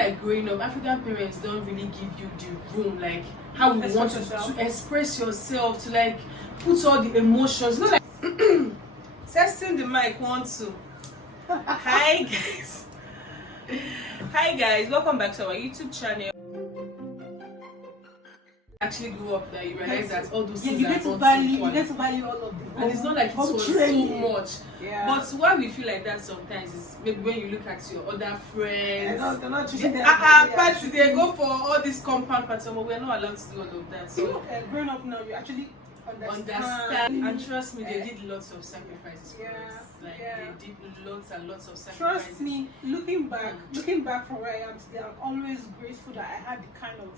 like growing up, African parents don't really give you the room, like how we want to express yourself, to like put all the emotions. Not like testing the mic, 1 2. Hi guys. Hi guys, welcome back to our YouTube channel. Actually grew up that you realize that all those things you are get to not value, equal. you get to value all of them. And it's not like it was so much. Yeah. But why we feel like that sometimes is maybe when you look at your other friends. They're not treating them. Party, they go for all this compound parties, but we're not allowed to do all of that. So growing up now, you actually understand. And trust me, they did lots of sacrifices for us. Like they did lots and lots of sacrifices. Trust me, looking back from where I am today, I'm always grateful that I had the kind of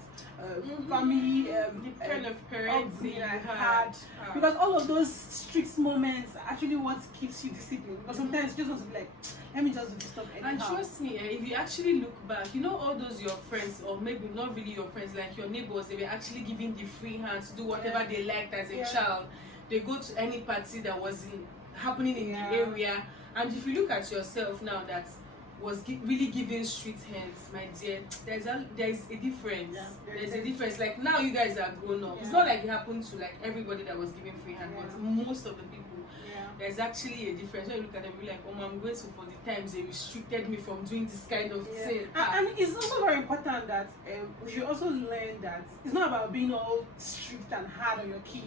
family, the kind of parents I had. Because all of those strict moments are actually what keeps you disciplined. Because sometimes you just want to be like, let me just do stuff anyhow. And trust me, if you actually look back, you know all those your friends, or maybe not really your friends, like your neighbors, they were actually giving the free hand to do whatever they liked as a child. They go to any party that was happening in the area, and if you look at yourself now that was really giving street hands, my dear, there's a difference. There's a difference. Like now you guys are grown up. It's not like it happened to like everybody that was giving free hand, but most of the people. There's actually a difference. When you look at them, you're like, oh, I'm grateful for the times they restricted me from doing this kind of thing. And it's also very important that we should also learn that it's not about being all strict and hard on your kid.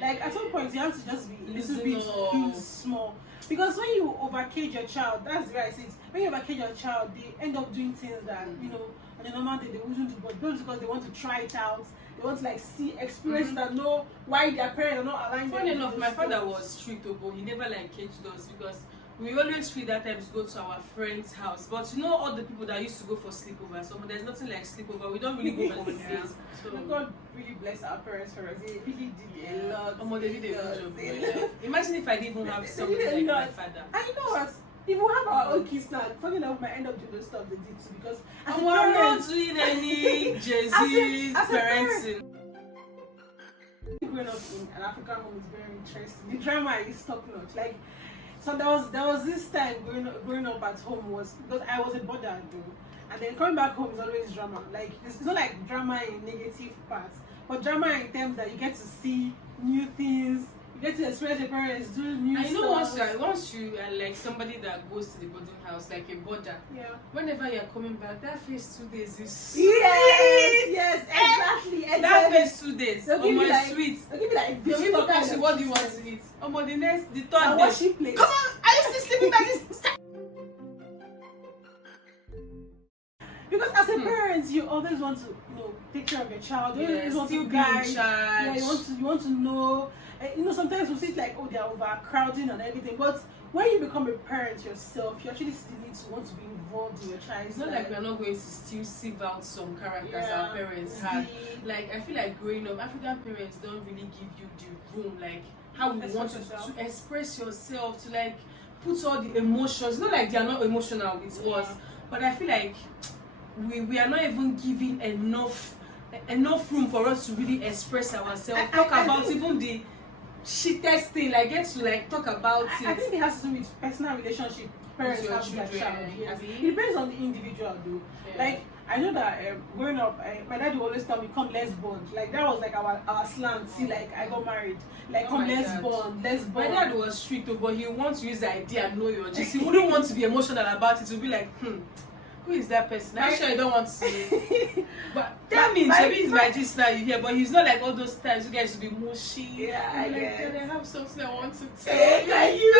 Like at some point, you have to just be a little bit small. Because when you overcage your child, that's where I say it. When you overcage your child, they end up doing things that, you know, on a normal day they wouldn't do, but because they want to try it out. They want to like see, experience and know why their parents are not aligned. Funny enough, my father was strict, but he never like caged us because we always free that time to go to our friend's house. But you know all the people that used to go for sleepovers. So there's nothing like sleepover. We don't really go for holidays. So God really bless our parents for us. They really did a lot. They did a good job. Imagine if I didn't even have something like my father. I know what. If we have our own kids now, funny enough, we might end up doing those stuff they did too because I'm not doing any Jay-Z parenting. Growing up in an African home is very interesting. The drama is top notch. Like, so there was this time growing up at home was because I was a border though, and then coming back home is always drama. Like it's not like drama in negative parts, but drama in terms that you get to see new things. You get to experience your parents do new stuff. I know once you are like somebody that goes to the boarding house, like a border. Whenever you're coming back, that first 2 days is sweet. Yes, exactly. That first 2 days, like, sweet. They'll give you like you what do you want to eat? The third day. What she plays. Come on, are you still sleeping by this? Because as a parent, you always want to, you know, take care of your child. You always want to guide. You want to know. You know, sometimes we see it like, oh, they're overcrowding and everything. But when you become a parent yourself, you actually still need to want to be involved in your child. It's not like we're not going to still sieve out some characters our parents had. Like I feel like growing up, African parents don't really give you the room, like how we want to express yourself, to like put all the emotions. Not like they are not emotional with us, but I feel like we are not even giving enough room for us to really express ourselves. Talk about even the shittest thing, like get to like talk about it. I think it has to do with personal relationship parents have with their child. It depends on the individual though. Like I know that growing up, my dad would always tell me, "Come, let's bond." Like that was like our slang. See, like I got married. Like come, let's bond. My dad was strict, but he wants to use the idea, know your gist. He wouldn't want to be emotional about it. He would be like, who is that person? I'm sure you don't want to see. But tell me, maybe it's my gist now you hear, but he's not like all those times you guys should be mushy. I have something I want to tell you.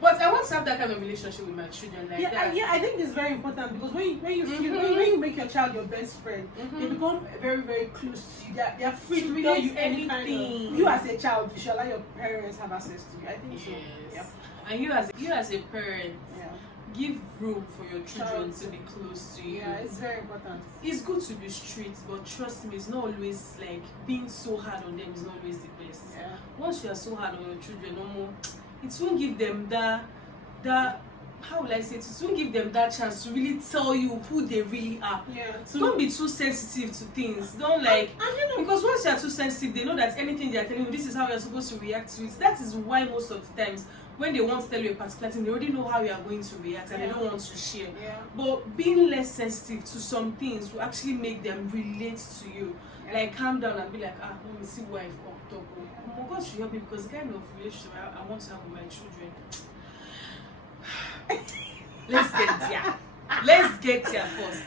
But I want to have that kind of relationship with my children like that. I think it's very important because when you make your child your best friend, they become very, very close to you. They are free to tell you anything. You as a child, you should allow your parents have access to you. I think so. Yeah. And you as a parent, give room for your children to be close to you. Yeah, it's very important. It's good to be strict, but trust me, it's not always like being so hard on them is not always the best. Once you are so hard on your children, it won't give them that how will I say it? It won't give them that chance to really tell you who they really are. So don't be too sensitive to things. Don't because once you are too sensitive, they know that anything they are telling you, this is how you're supposed to react to it. That is why most of the times when they want to tell you a particular thing, they already know how you are going to react and they Yeah. don't want to share. Yeah. But being less sensitive to some things will actually make them relate to you. Yeah. Like calm down and be like, let me see where I fucked up. Oh God should help me, because the kind of relationship I want to have with my children. Let's get there. Let's get there first.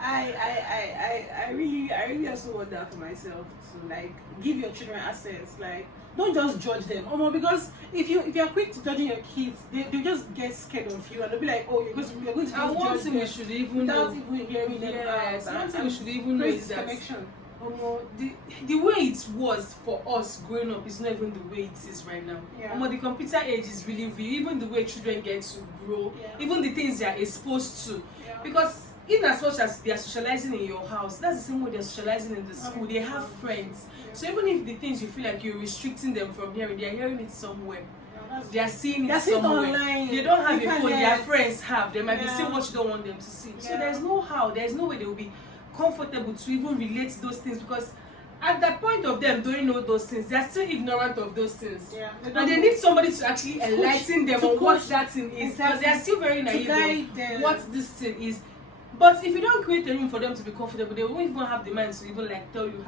I really also want that for myself, to like give your children access. Like, don't just judge them, because if you're quick to judging your kids, they just get scared of you and they'll be like, oh, you're going to And one judge thing them we should even without know. even hearing them Yes, out. one thing we should even know create is this that connection. the way it was for us growing up is not even the way it is right now. Yeah. The computer age is really real. Even the way children get to grow, Yeah. even the things they are exposed to. Yeah. Because in as much as they are socializing in your house, that's the same way they're socializing in the school. They have friends. Yeah. So even if the things you feel like you're restricting them from hearing, they are hearing it somewhere. Yeah, They are seeing They're it seeing it somewhere. online. They don't have a phone, their Internet. friends have. They might be Yeah. seeing what you don't want them to see. So Yeah. there's no way they will be comfortable to even relate those things, because at that point of them don't know those things, they are still ignorant of those things. Yeah. And they need somebody to actually enlighten them to on what coach. that thing is, because Exactly. they are still very To naive guide on them. what this thing is. But if you don't create a room for them to be comfortable, they won't even have the mind to even like tell you,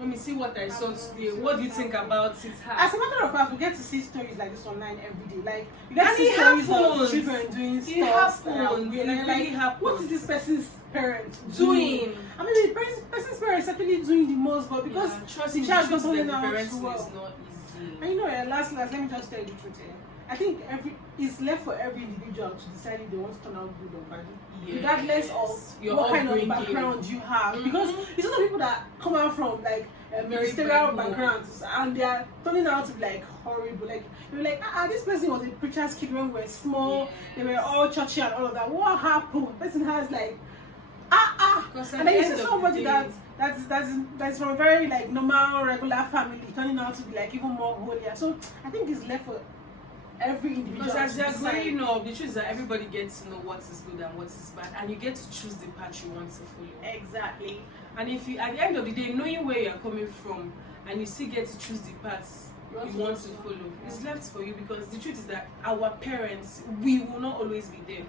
let me see what I saw today. What do you think about it? As a matter of fact, we get to see stories like this online every day. Like, you get And to see it stories happens. of children doing It stuff. happens. It Like, really happens. what is this person's parent Doing. I mean, the person's parents actually doing the most, but because trust the me, child the truth doesn't is that know the how parenting to is work. not easy. And you know, last, let me just tell you the truth. I think it's left for every individual to decide if they want to turn out good or bad, Yes. regardless of Your what kind of upbringing. background you have. Mhm. Because it's not people that come out from like Very ministerial bad backgrounds and they are turning out to be like horrible. Like, you're like, this person was a preacher's kid when we were small. They were all churchy and all of that. What happened? Person has like Because at and then the you end see of the somebody day- that's from a very like normal, regular family turning out to be like even more holier. So I think it's left for every individual. Because as to they're decide. growing up, the truth is that everybody gets to know what is good and what is bad, and you get to choose the path you want to follow. Exactly. And if you, at the end of the day, knowing where you're coming from, and you still get to choose the path you want to follow, it's left for you. Because the truth is that our parents, we will not always be there.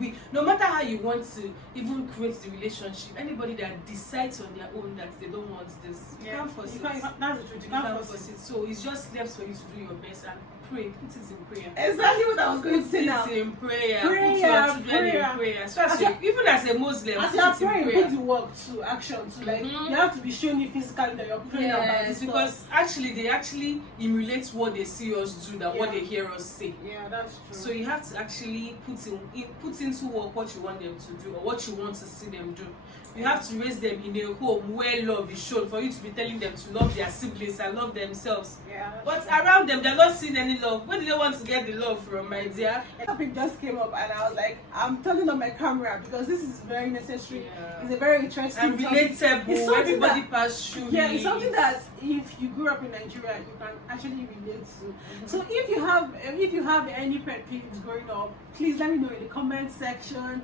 Yeah. No matter how you want to even create the relationship, anybody that decides on their own that they don't want this, you can't force it. That's the truth. You can't force it. So it's just left for you to do your best and pray. Put it in prayer. Exactly what I was going to Put say now. it in prayer. Prayer, Put your children prayer. in prayer. So As even as a Muslim, As put you are it in praying, prayer. put the work to action. To like, Mhm. you have to be showing it physically that you're praying about Yes, this because stuff. actually they actually emulate what they see us do than what Yeah. they hear us say. Yeah, that's true. So you have to actually put into work what you want them to do or what you want to see them do. You have to raise them in a home where love is shown, for you to be telling them to love their siblings and love themselves. yeah. But around them, they're not seeing any love. Where do they want to get the love from, my dear? A topic just came up and I was like, I'm turning on my camera because this is very necessary. Yeah. It's a very interesting And topic. relatable. It's something Everybody that- pass through Yeah, it. it's something that if you grew up in Nigeria, you can actually relate to. So if you have any pet peeves growing up, please let me know in the comment section.